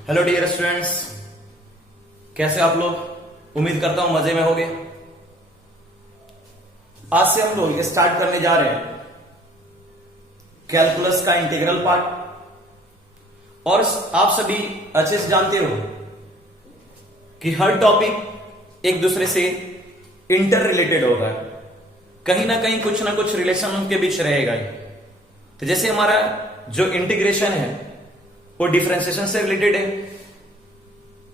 Hello dear students, कैसे आप लोग। उम्मीद करता हूं मजे में होंगे। आज से हम लोग ये स्टार्ट करने जा रहे हैं कैलकुलस का इंटीग्रल पार्ट। और आप सभी अच्छे से जानते हो कि हर टॉपिक एक दूसरे से इंटर रिलेटेड होगा, कहीं ना कहीं कुछ ना कुछ रिलेशन उनके बीच रहेगा ही। तो जैसे हमारा जो इंटीग्रेशन है वो डिफरेंशिएशन से रिलेटेड है।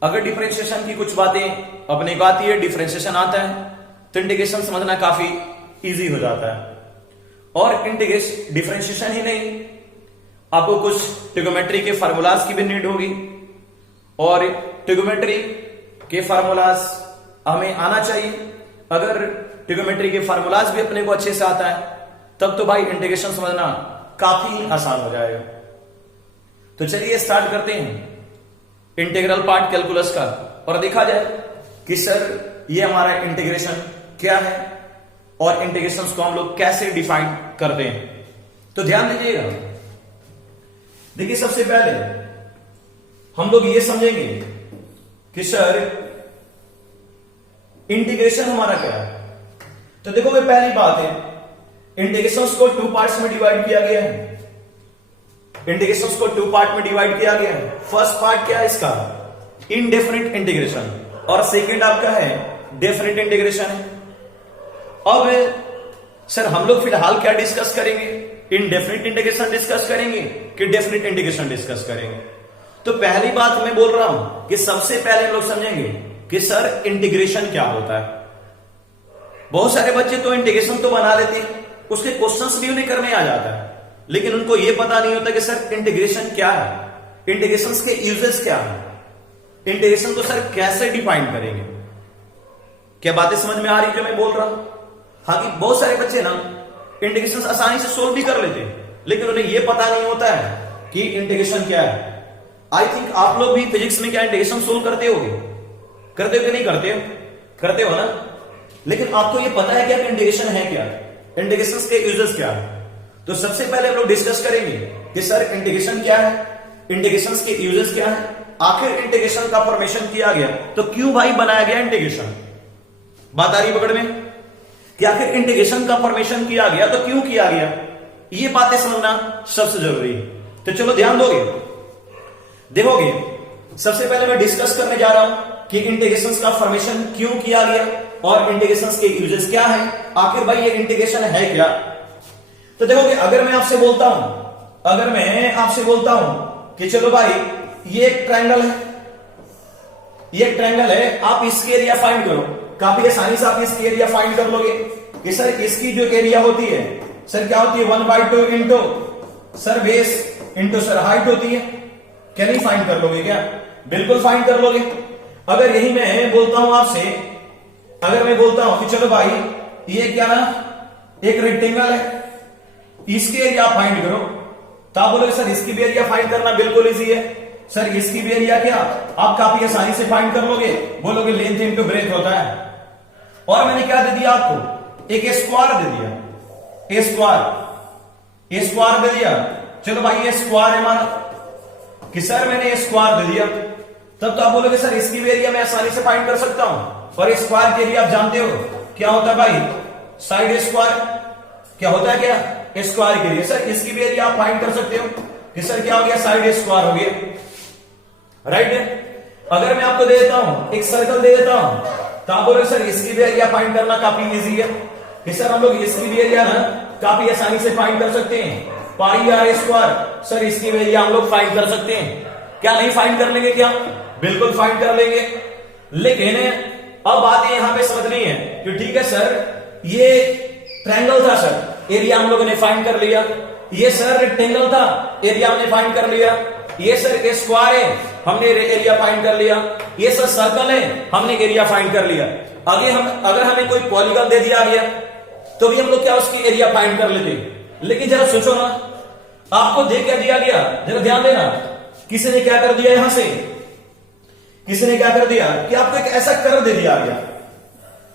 अगर डिफरेंशिएशन की कुछ बातें अपने को आती है, डिफरेंशिएशन आता है, तो इंटीग्रेशन समझना काफी इजी हो जाता है। और इंटीग्रेशन डिफरेंशिएशन ही नहीं, आपको कुछ ट्रिग्नोमेट्री के फार्मूलाज की भी नीड होगी, और ट्रिग्नोमेट्री के फार्मूलाज हमें आना चाहिए। अगर ट्रिग्नोमेट्री के फार्मूलाज भी अपने को अच्छे से आता है तब तो भाई इंटीग्रेशन समझना काफी आसान हो जाएगा। तो चलिए स्टार्ट करते हैं इंटीग्रल पार्ट कैलकुलस का, और देखा जाए कि सर ये हमारा इंटीग्रेशन क्या है और इंटीग्रेशंस को हम लोग कैसे डिफाइन करते हैं। तो ध्यान दीजिएगा। देखिए, सबसे पहले हम लोग ये समझेंगे कि सर इंटीग्रेशन हमारा क्या है। तो देखो भाई, पहली बात है, इंटीग्रेशंस को टू पार्ट्स में डिवाइड किया गया है। इंटीग्रेशंस को टू पार्ट में डिवाइड किया गया है। फर्स्ट पार्ट क्या है इसका, इनडेफिनिट इंटीग्रेशन, और सेकंड आपका है डेफिनिट इंटीग्रेशन है। अब सर हम लोग फिलहाल क्या डिस्कस करेंगे, इनडेफिनिट इंटीग्रेशन डिस्कस करेंगे कि डेफिनिट इंटीग्रेशन डिस्कस करेंगे। तो पहली बात मैं बोल रहा हूं कि सबसे पहले हम लोग समझेंगे कि सर इंटीग्रेशन क्या होता है। बहुत सारे बच्चे तो इंटीग्रेशन तो बना लेते हैं, उसके क्वेश्चंस भी उन्हें करने आ जाता है, लेकिन उनको यह पता नहीं होता कि सर इंटीग्रेशन क्या है, इंटीग्रेशन के यूजेस क्या है, इंटीग्रेशन को सर कैसे डिफाइन करेंगे। क्या बातें समझ में आ रही जो मैं बोल रहा हूं। हाँ, कि बहुत सारे बच्चे ना इंटीग्रेशन आसानी से सोल्व भी कर लेते हैं, लेकिन उन्हें यह पता नहीं होता है कि इंटीग्रेशन क्या है। आई थिंक आप लोग भी फिजिक्स में क्या इंटीग्रेशन सोल्व करते होगे, करते हो कि नहीं करते हो, करते हो ना। लेकिन आपको यह पता है क्या कि इंटीग्रेशन है क्या, इंटीग्रेशन के यूजेस क्या है। तो सबसे पहले हम लोग डिस्कस करेंगे कि सर इंटीग्रेशन क्या है, इंटीग्रेशन के यूजेस क्या है, आखिर इंटीग्रेशन का फॉर्मेशन किया गया तो क्यों भाई बनाया गया इंटीग्रेशन। बात आ रही पकड़ में कि आखिर इंटीग्रेशन का फॉर्मेशन किया गया तो क्यों किया गया, ये बातें समझना सबसे जरूरी है। तो चलो ध्यान दोगे, देखोगे। सबसे पहले मैं डिस्कस करने जा रहा हूं कि इंटीग्रेशन का फॉर्मेशन क्यों किया गया और इंटीग्रेशन के यूजेस क्या है, आखिर भाई ये इंटीग्रेशन है क्या। तो देखोगे, अगर मैं आपसे बोलता हूं कि चलो भाई ये एक ट्रायंगल है, ये एक ट्रायंगल है, आप इसकी एरिया फाइंड करो। काफी आसानी से आप इसकी एरिया फाइंड कर लोगे कि सर इसकी जो एरिया होती है सर क्या होती है, 1/2 into sir base into sir height होती है। क्या नहीं फाइंड कर लोगे क्या, बिल्कुल फाइंड कर लोगे। अगर यही मैं बोलता हूं आपसे, अगर मैं बोलता हूं कि चलो भाई ये क्या ना एक रेक्टेंगल है, इसकी एरिया फाइंड करो, तो आप बोलोगे सर इसकी भी एरिया फाइंड करना बिल्कुल इजी है। सर इसकी भी एरिया क्या आप काफी आसानी से फाइंड कर लोगे, बोलोगे लेंथ इनटू ब्रेथ होता है। और मैंने क्या दे दिया आपको, एक स्क्वायर दे दिया, स्क्वायर दे दिया। चलो भाई ये स्क्वायर है माना कि सर मैंने स्क्वायर दे दिया, तब तो आप बोलोगे सर इसकी भी एरिया मैं आसानी से फाइंड कर सकता हूं। और स्क्वायर की एरिया आप जानते हो क्या होता है भाई, साइड स्क्वायर। क्या होता है क्या, स्क्वायर के लिए। सर इसकी भी एरिया आप फाइंड कर सकते हो कि सर क्या हो गया, साइड स्क्वायर हो गया, राइट। अगर मैं आपको दे देता हूं एक सर्कल दे देता हूं, तो आप बोलोगे सर इसकी भी एरिया फाइंड करना काफी इजी है कि सर हम लोग इसकी भी एरिया ना काफी आसानी से फाइंड कर सकते हैं, पाई आर स्क्वायर। सर इसकी भी एरिया हम लोग फाइंड कर सकते हैं। क्या नहीं फाइंड कर लेंगे क्या, बिल्कुल फाइंड कर लेंगे। लेकिन अब बात यहां पे समझनी है कि ठीक है सर ये ट्रायंगल था, सर एरिया हम लोगों ने फाइंड कर लिया। ये सर रेक्टेंगल था, एरिया हमने फाइंड कर लिया। ये सर स्क्वायर है, हमने एरिया फाइंड कर लिया। ये सर सर्कल है, हमने एरिया फाइंड कर लिया। अगर हमें कोई पॉलीगन दे दिया गया तो भी हम लोग क्या उसकी एरिया फाइंड कर लेते। लेकिन जरा सोचो ना, आपको दे क्या दिया गया, जरा ध्यान देना। किसी ने क्या कर दिया, यहां से किसी ने क्या कर दिया कि आपको एक ऐसा कर्व दे दिया गया,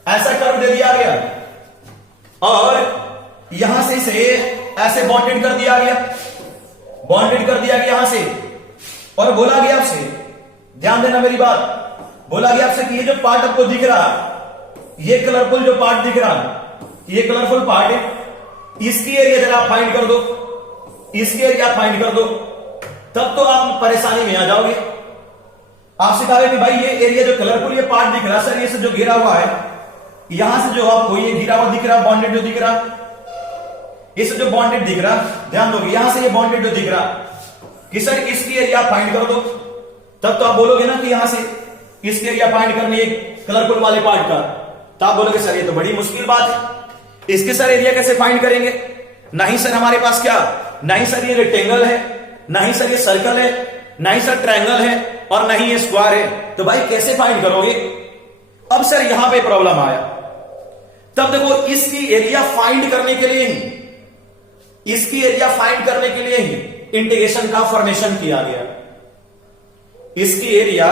ऐसा कर्व दे दिया गया, और यहां से इसे ऐसे बॉन्डेड कर दिया गया, बॉन्डेड कर दिया गया यहां से, और बोला गया आपसे ध्यान देना मेरी बात। बोला गया आपसे कि ये जो पार्ट आपको दिख रहा, ये कलरफुल जो पार्ट दिख रहा, ये कलरफुल पार्ट है, इसकी एरिया जरा आप फाइंड कर दो, इसकी एरिया फाइंड कर दो, तब तो आप परेशानी में आ जाओगे। आपसे कहा कि भाई ये एरिया जो कलरफुल ये पार्ट दिख रहा सर, ये से जो घिरा हुआ है, यहां से जो आपको ये घिरा हुआ दिख रहा, बॉन्डेड जो दिख रहा, इसे जो बॉन्डेड दिख रहा, ध्यान दोगे यहां से ये बॉन्डेड जो दिख रहा कि सर इसकी एरिया फाइंड कर दो, तब तो आप बोलोगे ना कि यहां से इसकी एरिया फाइंड करनी है कलरफुल वाले पार्ट का, तो आप बोलोगे सर ये तो बड़ी मुश्किल बात है, इसके सर एरिया कैसे फाइंड करेंगे? नहीं सर हमारे पास क्या, नहीं सर ये रेक्टेंगल है, नहीं सर ये सर्कल है, नहीं सर ट्रायंगल है, और नहीं ये स्क्वायर है, तो भाई कैसे फाइंड करोगे? अब सर यहां पे प्रॉब्लम आया। तब देखो इसकी एरिया फाइंड करने के लिए ही, इसकी एरिया फाइंड करने के लिए ही इंटीग्रेशन का फॉर्मेशन किया गया। इसकी एरिया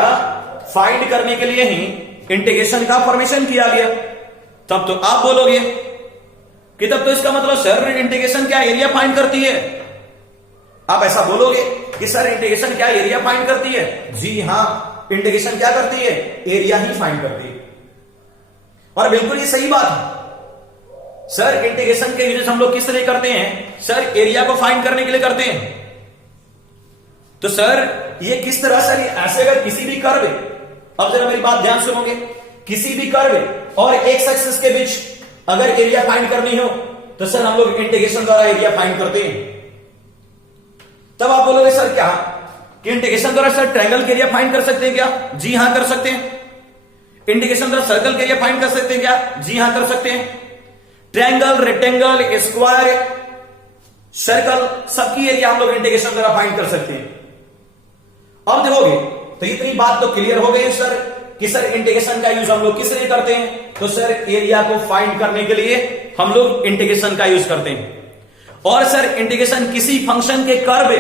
फाइंड करने के लिए ही इंटीग्रेशन का फॉर्मेशन किया गया। तब तो आप बोलोगे कि तब तो इसका मतलब सर इंटीग्रेशन क्या एरिया फाइंड करती है? आप ऐसा बोलोगे कि सर इंटीग्रेशन क्या एरिया फाइंड करती है? जी हां, इंटीग्रेशन क्या करती है? एरिया ही फाइंड करती है। और बिल्कुल ये सही बात है सर, इंटीग्रेशन के यूजेस हम लोग किस लिए करते हैं? सर एरिया को फाइंड करने के लिए करते हैं। तो सर ये किस तरह सर, ऐसे अगर किसी भी कर्व, अब जरा मेरी बात ध्यान सुनोगे, किसी भी कर्व और एक एक्सिस के बीच अगर एरिया फाइंड करनी हो तो सर हम लोग इंटीग्रेशन द्वारा एरिया फाइंड करते हैं। तब आप बोलोगे सर क्या कि इंटीग्रेशन द्वारा सर ट्रायंगल के एरिया फाइंड कर सकते हैं क्या? जी हां कर सकते हैं। इंटीग्रेशन द्वारा सर्कल के एरिया फाइंड कर सकते हैं क्या? जी हां कर सकते हैं। ट्रायंगल, रेक्टेंगल, स्क्वायर, सर्कल, सबकी एरिया हम लोग इंटीग्रेशन द्वारा फाइंड कर सकते हैं। अब देखोगे तो इतनी बात तो क्लियर हो गई सर कि सर इंटीग्रेशन का यूज हम लोग किस लिए करते हैं? तो सर एरिया को फाइंड करने के लिए हम लोग इंटीग्रेशन का यूज करते हैं। और सर इंटीग्रेशन किसी फंक्शन के कर्व,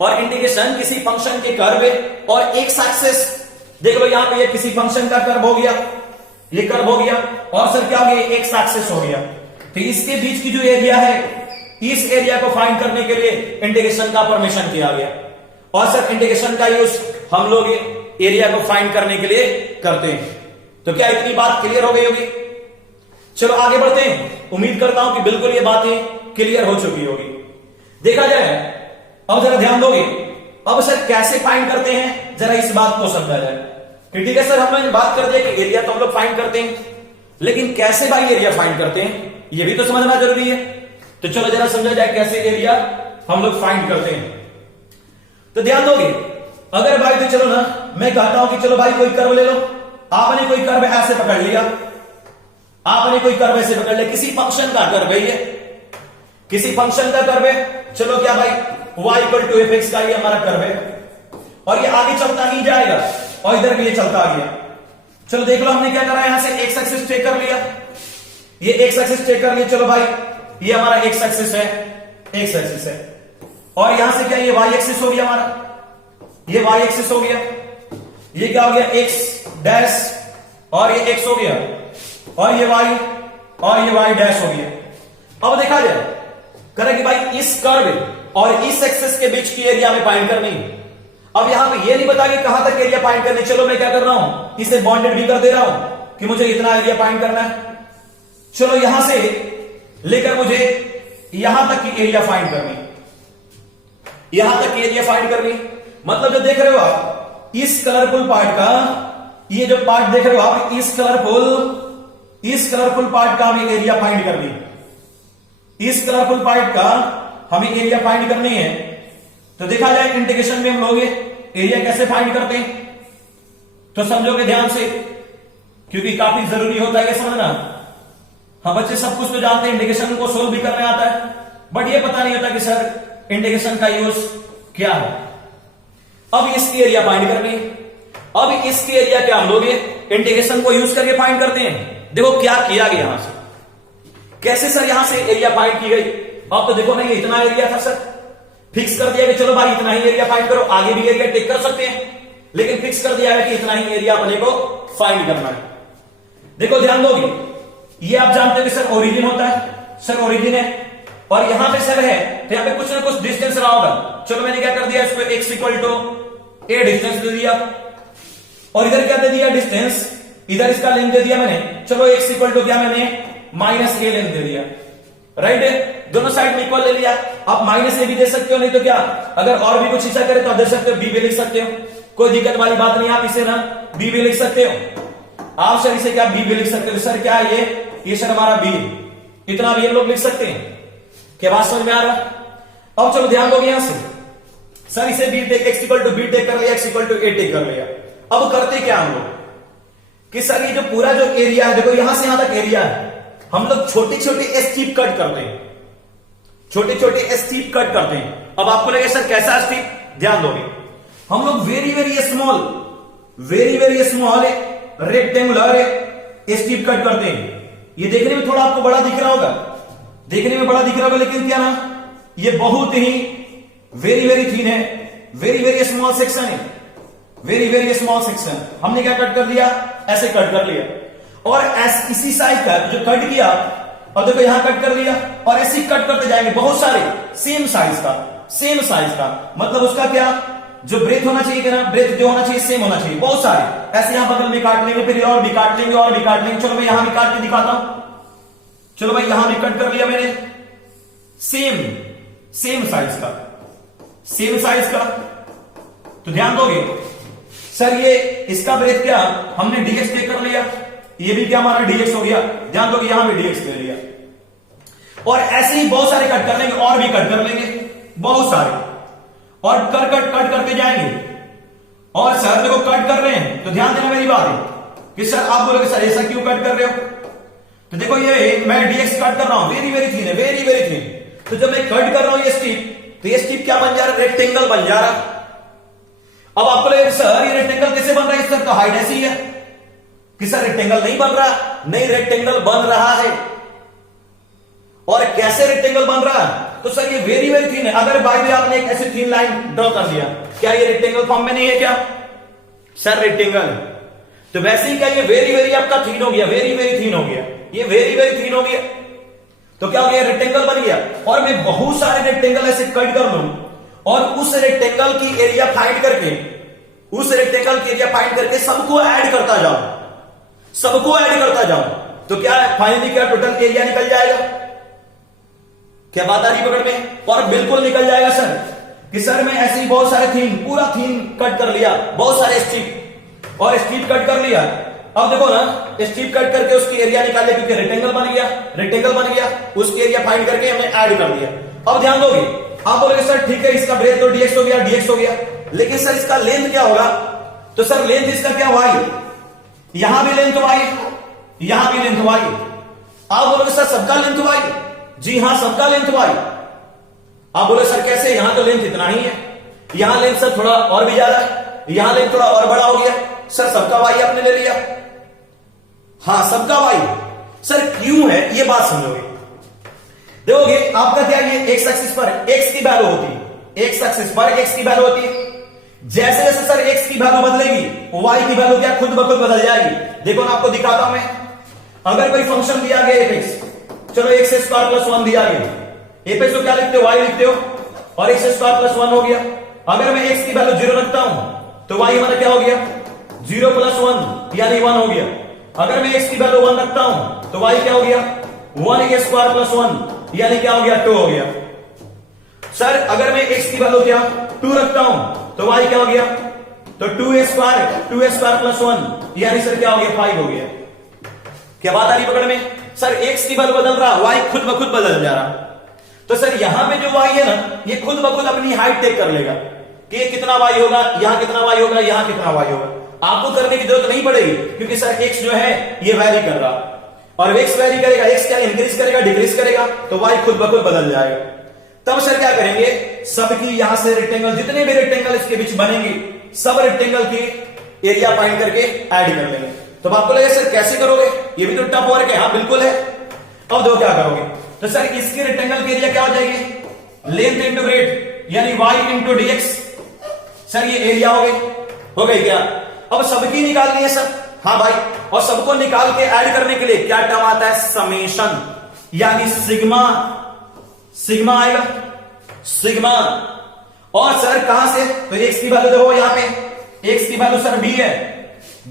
और इंटीग्रेशन किसी फंक्शन के कर्व और एक एक्सिस, देख लो यहां पे ये किसी फंक्शन का कर्व हो गया, ये कर्व हो गया, और सर क्या हो गया? एक एक्सिस हो गया। तो इसके बीच की जो एरिया है, इस एरिया को फाइंड करने के लिए इंटीग्रेशन का फॉर्मेशन किया गया। और सर इंटीग्रेशन का यूज हम लोग एरिया को फाइंड करने के लिए करते हैं। तो क्या इतनी बात क्लियर हो गई होगी? चलो आगे बढ़ते हैं। उम्मीद करता हूं कि बिल्कुल ये बातें क्लियर हो चुकी होगी। देखा जाए, अब जरा ध्यान दोगे, अब सर कैसे फाइंड करते हैं जरा इस बात को समझा जाए कि ठीक है सर हम लोग बात कर दिया कि एरिया तो हम लोग फाइंड करते हैं, लेकिन कैसे भाई एरिया फाइंड करते हैं ये भी तो समझना जरूरी है। तो चलो जरा समझा जाए कैसे एरिया हम लोग फाइंड करते हैं। तो ध्यान दोगे, अगर भाई तो चलो ना मैं कहता हूं कि चलो भाई कोई कर्व ले लो, आपने कोई कर्व ऐसे पकड़ लिया, आपने कोई कर्व ऐसे पकड़ लिया, किसी फंक्शन का कर्व है, ये किसी फंक्शन का कर्व है। चलो क्या भाई y = fx का ये हमारा कर्व है, और ये आगे चलता ही जाएगा, और इधर भी ये चलता आ गया। चलो देख लो हमने क्या करा, यहां से एक्स एक्सिस टेक कर लिया, ये एक्स एक्सिस टेक कर लिया। चलो भाई ये हमारा एक्स एक्सिस है, एक्स एक्सिस है, और यहां से क्या ये वाई एक्सिस हो गया हमारा, ये वाई एक्सिस हो गया, ये क्या हो गया एक्स डैश, और ये एक्स हो गया, और ये वाई, और ये वाई डैश हो गया। अब देखा जाए करें कि भाई इस कर्व और इस एक्सिस के बीच की एरिया में फाइंड करनी। अब यहां पे ये नहीं बता कि कहां तक एरिया फाइंड करनी। चलो मैं क्या कर रहा हूं, इसे बॉन्डेड भी कर दे रहा हूं कि मुझे इतना एरिया फाइंड करना है। चलो यहां से लेकर मुझे यहां तक की एरिया फाइंड करनी, यहां तक की एरिया फाइंड करनी। मतलब जो देख रहे हो आप इस कलरफुल पार्ट का, ये जो पार्ट देख रहे हो आप, इस कलरफुल पार्ट का हमें एरिया फाइंड करनी, इस कलरफुल पार्ट का हमें एरिया फाइंड करनी है। तो देखा जाए इंटीग्रेशन में हम लोग एरिया कैसे फाइंड करते हैं, तो समझोगे ध्यान से, क्योंकि काफी जरूरी होता है ये समझना। हम बच्चे सब कुछ तो जानते हैं, इंटीग्रेशन को सोल्व भी करने आता है, बट ये पता नहीं होता कि सर इंटीग्रेशन का यूज क्या है। अब इसकी एरिया फाइंड करनी है। अब इसकी एरिया क्या हम लोग इंटीग्रेशन को यूज करके फाइंड करते हैं। देखो क्या किया गया यहां से, कैसे सर यहां से एरिया फाइंड की गई। अब तो देखो नहीं इतना एरिया था सर, फिक्स कर दिया कि चलो भाई इतना ही एरिया फाइंड करो, आगे भी एरिया टेक कर सकते हैं, लेकिन फिक्स कर दिया है कि इतना ही एरिया अपने को फाइंड करना है। देखो ध्यान दोगे, ये आप जानते हो कि सर ओरिजिन होता है, सर ओरिजिन है, और यहां पे सर है, तो यहां पे कुछ ना कुछ डिस्टेंस रहा होगा। चलो मैंने क्या कर दिया, इसको x = ए डिस्टेंस दे दिया और इधर क्या दे दिया डिस्टेंस, इधर इसका लेंथ दे दिया मैंने, चलो एक्स इक्वल टू क्या मैंने माइनस ए लेंथ दे दिया, राइट। दोनों साइड में इक्वल ले लिया। आप माइनस ए भी दे सकते हो, नहीं तो क्या अगर और भी कुछ हिस्सा करे तो आप दे सकते हो, बी भी लिख सकते हो, कोई दिक्कत वाली बात नहीं। आप इसे ना बी भी लिख सकते हो, आप सर इसे क्या बी भी लिख सकते हो। सर क्या है ये सर हमारा बी, इतना भी हम लोग लिख सकते हैं। क्या बात समझ में आ रहा? अब चलो ध्यान दोगे यहां से, सर इसे बी टेक एक्स इक्वल टू बी टेक कर लिया, एक्स इक्वल टू ए टेक कर लिया। अब करते क्या हम लोग कि सर ये जो पूरा जो एरिया है, देखो यहां से यहां तक एरिया है, हम लोग छोटे छोटे स्ट्रिप कट करते हैं, छोटे छोटे स्ट्रिप कट करते हैं। अब आपको लगे सर कैसा स्ट्रिप, ध्यान दोगे हम लोग very very small rectangular strip cut करते हैं। ये देखने में थोड़ा आपको बड़ा दिख रहा होगा, देखने में बड़ा दिख रहा होगा, लेकिन क्या ना ये बहुत ही वेरी वेरी थिन है, वेरी वेरी स्मॉल सेक्शन है, वेरी वेरी स्मॉल सेक्शन। हमने क्या कट कर दिया, ऐसे कट कर लिया और ऐसे इसी साइज का जो कट किया, और देखो यहां कट कर लिया और ऐसे कट करते जाएंगे बहुत सारे सेम साइज का, मतलब उसका क्या जो ब्रेथ होना चाहिए कि ना, ब्रेथ जो होना चाहिए सेम होना चाहिए, बहुत सारे ऐसे यहां बगल में काट लेंगे, फिर और भी काट लेंगे और भी काट लेंगे। चलो मैं यहां भी काट के दिखाता हूं, चलो भाई यहां भी कट कर लिया मैंने, सेम साइज का। तो ध्यान दोगे सर ये इसका ब्रेथ क्या हमने डीएक्स टेक कर लिया, ये भी क्या हमारा डीएक्स हो गया, ध्यान दोगे यहां भी डीएक्स ले लिया, और ऐसे ही बहुत सारे कट कर लेंगे और भी कट कर लेंगे बहुत सारे, और कट करते जाएंगे। और सर देखो कट कर रहे हैं तो ध्यान देना मेरी बात है कि सर आप बोलोगे सर ऐसा क्यों कट कर रहे हो, तो देखो ये मैं डीएक्स कट कर रहा हूं, वेरी वेरी थिन है, वेरी वेरी थिन। तो जब मैं कट कर रहा हूं ये स्ट्रिप, तो ये स्ट्रिप क्या बन जा रहा है, रेक्टेंगल बन जा रहा। अब आपको लगेगा सर ये रेक्टेंगल कैसे बन रहा है, सर तो हाइट ऐसी है कि सर रेक्टेंगल नहीं बन रहा, नहीं रेक्टेंगल बन रहा है। और कैसे रेक्टेंगल बन रहा है, तो सर ये वेरी वेरी थिन है। अगर बाय द आपने एक ऐसी थिन लाइन ड्रॉ कर दिया, क्या ये रेक्टेंगल फॉर्म में नहीं है क्या सर, रेक्टेंगल। तो वैसे ही क्या ये वेरी वेरी आपका थिन हो गया, वेरी वेरी थिन हो गया, ये वेरी वेरी थिन हो गया, तो क्या हो गया रेक्टेंगल बन गया। और मैं बहुत सारे रेक्टेंगल ऐसे कट कर लूं और उस रेक्टेंगल की एरिया फाइंड करके, सबको ऐड करता जाऊं, तो क्या फाइनली क्या टोटल एरिया निकल जाएगा। क्या बात आ रही पकड़ में, और बिल्कुल निकल जाएगा सर कि सर मैं ऐसे ही बहुत सारे पूरा थीम कट कर लिया, बहुत सारे स्ट्रिप और स्ट्रिप कट कर लिया। अब देखो ना स्ट्रिप कट करके उसकी एरिया निकाल लिया, क्योंकि रेक्टेंगल बन गया, उसकी एरिया फाइंड करके हमने ऐड कर दिया। अब ध्यान दोगे, आप बोलोगे सर ठीक है इसका ब्रेथ तो डीएक्स हो गया, लेकिन सर इसका लेंथ क्या होगा, तो सर लेंथ इसका क्या वाई, यहां भी लेंथ वाई, यहां भी लेंथ वाई। आप बोलोगे सर सबका लेंथ वाई, जी हां सबका लेंथ वाई। आप बोले सर कैसे, यहां तो लेंथ इतना ही है, यहां लेंथ सर थोड़ा और भी ज्यादा है, यहां लेंथ थोड़ा और बड़ा हो गया, सर सबका वाई आपने ले लिया, हां सबका वाई। सर क्यों है ये बात समझोगे, देखोगे आपका क्या ये एक्स एक्सिस पर एक्स की वैल्यू होती है, एक्स एक्सिस पर एक्स की वैल्यू होती है, जैसे जैसे सर एक्स की वैल्यू बदलेगी वाई की वैल्यू क्या खुद ब खुद बदल जाएगी। देखो ना आपको दिखाता हूं मैं, अगर कोई फंक्शन दिया गया एफ, चलो एक्स स्क्वायर प्लस 1 दिया गया, एफ को क्या लिखते हो वाई लिखते हो, और एक्स स्क्वायर प्लस 1 हो गया। अगर मैं एक्स की वैल्यू 0 रखता हूं तो वाई हमारा क्या हो गया 0 प्लस 1 यानी 1 हो गया। अगर मैं एक्स की वैल्यू 1 रखता हूं तो वाई क्या हो गया 1 स्क्वायर प्लस 1 यानी क्या हो गया 2 हो गया। सर अगर मैं एक्स की वैल्यू क्या 2 रखता हूं तो वाई क्या हो गया, तो 2 स्क्वायर प्लस 1 यानी सर क्या हो गया 5 हो गया। क्या बात आ रही पकड़ में, सर एक्स की वैल्यू बदल रहा, वाई खुद ब खुद बदल जा रहा। तो सर यहां पे जो वाई है ना ये खुद ब खुद अपनी हाइट टेक कर लेगा कि ये कितना वाई होगा, यहां कितना वाई होगा, यहां कितना वाई होगा। आपको करने की जरूरत नहीं पड़ेगी, क्योंकि सर एक्स जो है ये वैरी कर रहा, और एक्स वैरी करेगा, एक्स क्या इंक्रीज करेगा डिक्रीज करेगा, तो वाई खुद ब खुद बदल जाएगा। तब सर क्या करेंगे, सबकी यहां से रेक्टेंगल, जितने भी रेक्टेंगल इसके बीच बनेंगे सब रेक्टेंगल की एरिया फाइंड करके ऐड कर लेंगे। तो आपको लगेगा सर कैसे करोगे, ये भी तो टफ वर्क है, हाँ बिल्कुल है। अब दो क्या करोगे, तो सर इसके रेक्टेंगल की एरिया क्या हो जाएगी, लेंथ इंटू ब्रेथ यानी वाई इंटू डीएक्स। सर ये एरिया हो गई क्या, अब सबकी निकालनी है सर, हाँ भाई, और सबको निकाल के ऐड करने के लिए क्या टर्म आता है समेशन, यानी सिग्मा आएगा, सिग्मा। और सर कहां से, तो x की वैल्यू देखो यहां पे, x की वैल्यू सर b है,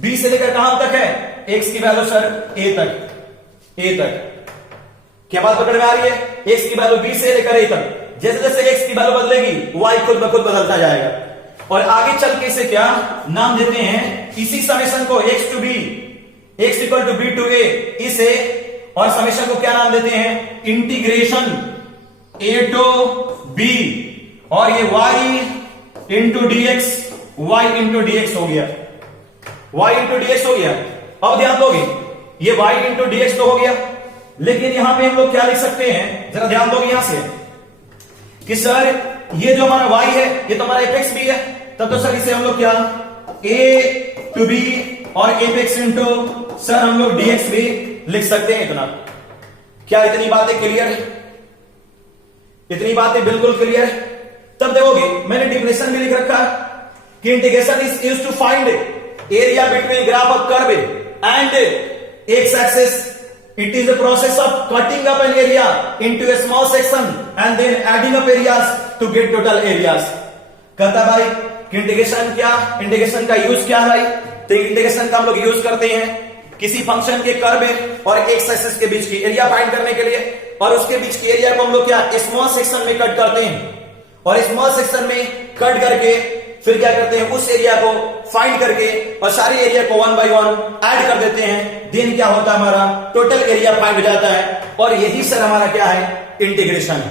b से लेकर कहां तक है, x की वैल्यू सर a तक। क्या बात पकड़ में आ रही है? x की वैल्यू b से लेकर a तक। जैसे जैसे x की वैल्यू बदलेगी y खुद ब खुद बदलता जाएगा। और आगे चल के इसे क्या नाम देते हैं, इसी समेशन को x to b, x equal to b to a, इसे और समेशन को क्या नाम देते हैं, इंटीग्रेशन a टू b, और ये y into dx, y into dx हो गया, y इंटू dx हो गया। अब ध्यान दोगे, ये y इंटू dx तो हो गया, लेकिन यहां पे हम लोग क्या लिख सकते हैं, जरा ध्यान दोगे यहां से कि सर ये जो हमारा y है ये तो हमारा एपेक्स भी है, तब तो सर इसे हम लोग क्या a टू b और एपेक्स इंटू सर हम लोग dx भी लिख सकते हैं। इतना क्या इतनी बातें क्लियर है? इतनी बातें बिल्कुल क्लियर है। तब देखोगे मैंने डिफिनेशन भी लिख रखा है कि integration is used to find area between graph of curve and X axis. It is a process of cutting up an area into a small section and then adding up areas to get total areas। कहता भाई कि integration क्या, integration का use क्या है भाई, तो integration का हम लोग यूज करते हैं किसी फंक्शन के कर्व और एक्स एक्सिस के बीच की एरिया फाइंड करने के लिए, और उसके बीच की एरिया को हम लोग क्या स्मॉल सेक्शन में कट करते हैं, और स्मॉल सेक्शन में कट करके फिर क्या करते हैं, उस एरिया को फाइंड करके और सारी एरिया को 1 by 1 ऐड कर देते हैं। देन क्या होता है, हमारा टोटल एरिया फाइंड हो जाता है, और यही सर हमारा क्या है, इंटीग्रेशन।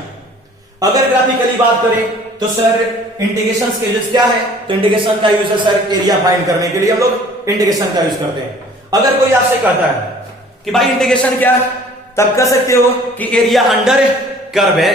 अगर ग्राफिकली बात करें तो सर इंटीग्रेशन के यूज क्या है, तो इंटीग्रेशन का यूज है सर एरिया फाइंड करने के लिए हम लोग इंटीग्रेशन का यूज करते हैं। अगर कोई आपसे कहता है कि भाई इंटीग्रेशन क्या है, तब कह सकते हो कि एरिया अंडर कर्व है,